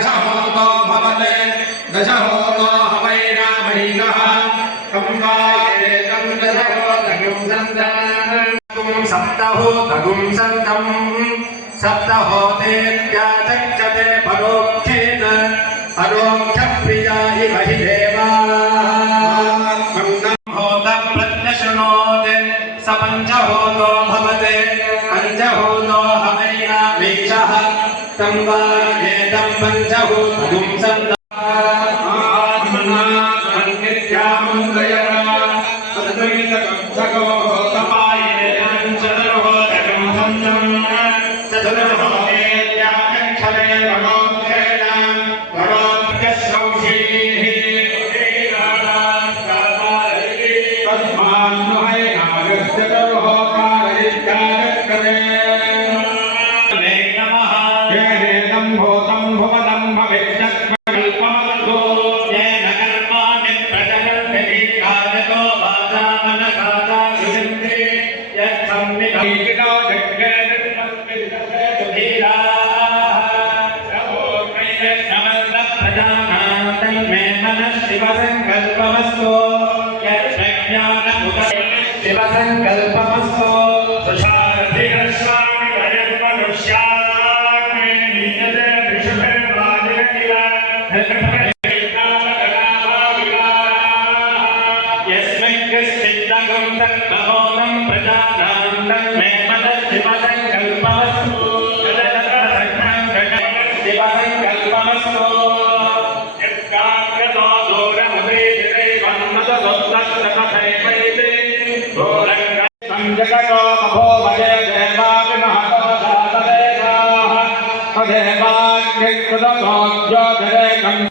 दशहोतो भवते दशहोतो हवैरामैकः कंवायेतं दशहोतगुं सन्दं सप्तहोतगुं सन्दं सप्तहोतेत्याचक्षते परोक्षेण परोक्षप्रिया इव हि देवाः होत प्रत्यशृणोत् स पञ्चहोतो भवते पञ्चहोतो हवैरामैषः तं वा एतं पञ्चहोतगुं सन्दं शिवसंकल्पमस्तु शिवसंकल्पमस्तु सुशारथिरश्वानि वयन्मनुष्यान् नीयते वृषभेर्वाजिनकिल यस्मै कश्चिदगं तत्कमोदं प्रजानां तन्मे मनः शिवसंकल्पमस्तु शिवसंकल्पमस्तु जगतो मभो मजे देवापि महतो जातवेदाः देवाग्निकृतो ज्योतिरेकम्